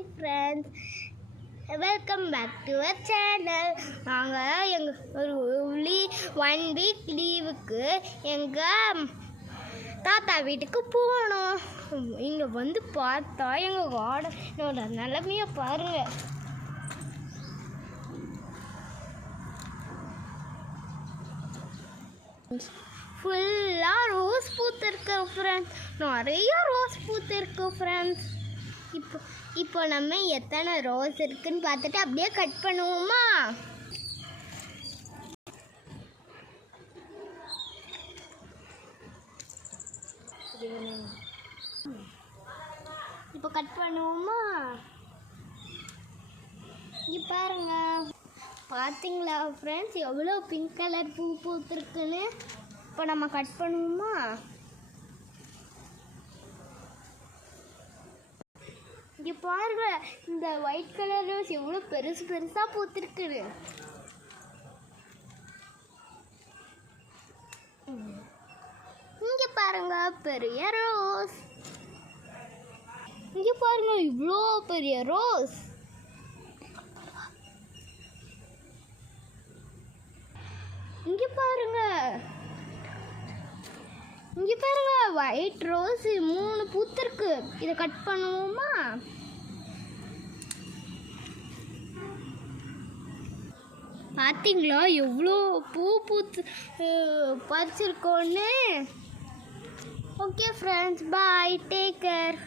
Hi friends, welcome back to our channel. நாங்கள் ஒரு 1 week லீவுக்கு எங்கள் தாத்தா வீட்டுக்கு போனோம். இங்கே வந்து பார்த்தா எங்கள் கார்டனோட நிலைமையை பாருங்கள். ஃபுல்லாக ரோஸ் பூத்திருக்கு ஃப்ரெண்ட்ஸ், நிறைய ரோஸ் பூத்திருக்கு ஃப்ரெண்ட்ஸ். இப்போ நம்ம எத்தனை ரோஸ் இருக்குன்னு பார்த்துட்டு அப்படியே கட் பண்ணுவோமா? இப்போ கட் பண்ணுவோமா? இங்கே பாருங்க, பார்த்தீங்களா ஃப்ரெண்ட்ஸ் எவ்வளோ பிங்க் கலர் பூ பூத்துருக்குன்னு. இப்போ நம்ம கட் பண்ணுவோமா? இங்கே பாருங்க, இந்த ஒயிட் கலர் ரோஸ் எவ்வளோ பெருசு பெருசாக பூத்துருக்குது. இங்கே பாருங்க, பெரிய ரோஸ். இங்கே பாருங்க, இவ்வளோ பெரிய ரோஸ். இங்கே பாருங்க, இங்கே பாருங்க, ஒயிட் ரோஸ் 3 பூத்திருக்கு. இதை கட் பண்ணுவோமா? பார்த்தீங்களா எவ்வளோ பூ பூத்து பறிச்சிருக்கோன்னு. ஓகே ஃப்ரெண்ட்ஸ், பாய், டேக் கேர்.